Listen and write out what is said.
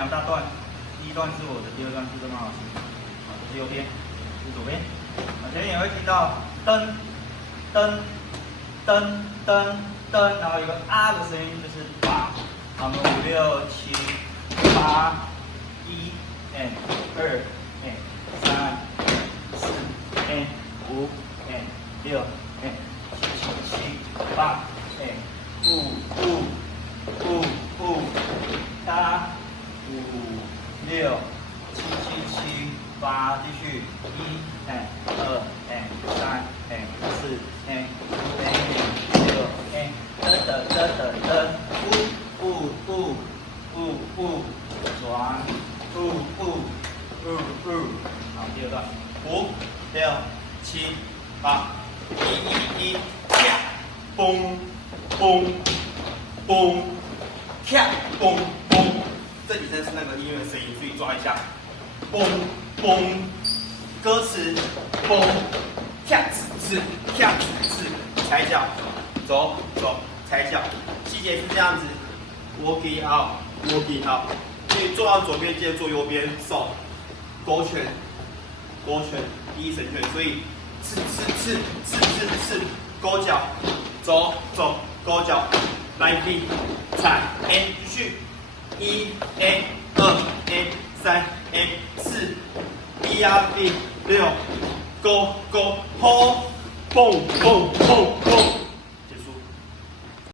两大段，第一段是我的，第二段是郑曼老师。好，这是右边，这是左边。啊，前面也会听到噔噔噔噔噔，然后有个啊的声音，就是八。好，我们5、6、7、8，1 and 2 and 3 4 and 5 and 6 and 7 8 and 5 8 5 6 7 8，继续1 and 2 and 3 and 4 and 5 and 6 and 噔，转，好，第二段5、6、7、8，一，跳，嘣嘣嘣，跳，嘣嘣，这几声是那个音乐的声音，注意抓一下，嘣嘣，歌词，嘣，跳子，跳子，踩脚，走，踩脚，细节是这样子。Walk it out。所以做到左边，接着做右边，手，勾拳，第一神拳。所以刺，勾脚，走，勾脚，来地，踩 ，A 继续，1 A 2 A 3 A 4 B R D 6，勾，hold，蹦，